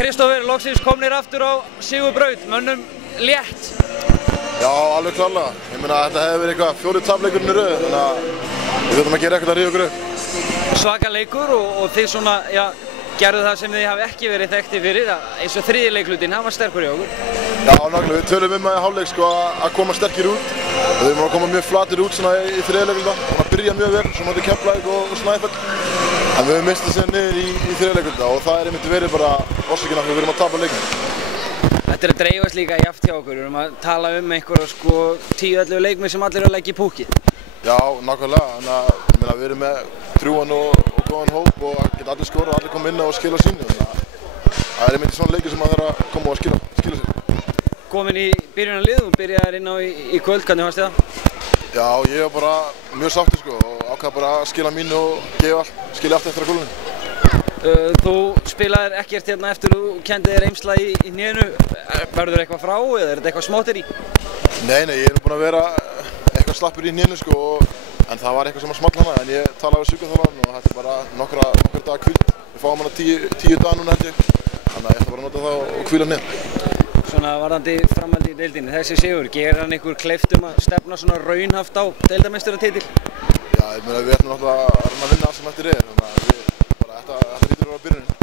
Kristófer, loksins komnir aftur á sigurbraut, mönnum létt. Já, alveg klárlega. Ég meina þetta hefði verið eitthvað 4 tapleikurinn í röð, þannig að við þurfum að gera eitthvað að ríða okkur upp. Svaka leikur og þið svona, já, gerðu það sem þið hafi ekki verið þekktir fyrir, eins og þriðji leikhlutinn, hann var sterkur hjá okkur. Já, nákvæmlega, við tölum það í hálfleik sko að koma sterkir út. Við erum að koma mjög flatir út svona í þriðja leikhlutinn, þannig að byrja mjög vel, svo móti Keflavík og Snæfell. En við höfum mistað sér niður í þriðja leikhlutinn og það einmitt verið bara orsökin af því við erum að tapa leiknum. Þetta að dreifast líka jafnt hjá okkur, við erum að tala einhverja sko 10-11 leikmenn sem allir eru að leggja í púkið. Já, nákvæmlega, þannig að við erum með drjúgan og góðan hóp og geta allir skora og allir koma inn og skila sínu. Það einmitt svona leikir sem maður þarf að koma og skila sér. Komin í byrjunarlið og byrjaðir inn á í kvöld, hvernig fannst þið það? Já, ég var bara mjög sáttur sko og ákvað bara að skila mínu og skilja allt eftir að gólfinu. Þú spilaðir ekkert hérna eftir og kendið þér eymsla í hnénu. Verður eitthvað frá eða er þetta eitthvað smáttir í? Nei, ég er nú búinn að vera eitthvað slappur í hnénu sko en það var eitthvað sem að smalla hana en ég talaði við sjúkraþjálfarann og þetta er bara nokkra daga hvíld. Við fáum hana 10 daga núna held ég, þannig að ég ætla bara að nota það og hvíla hnéð. Svona varðandi framhaldi í deildinni, þessi sigur, gerir hann ykkur kleift að stefna svona raunhaft á deildarmeistaratitil? Já, ég meina við ætlum náttúrulega að reyna að vinna allt sem eftir er, þannig að þetta lítur að vera byrjunin.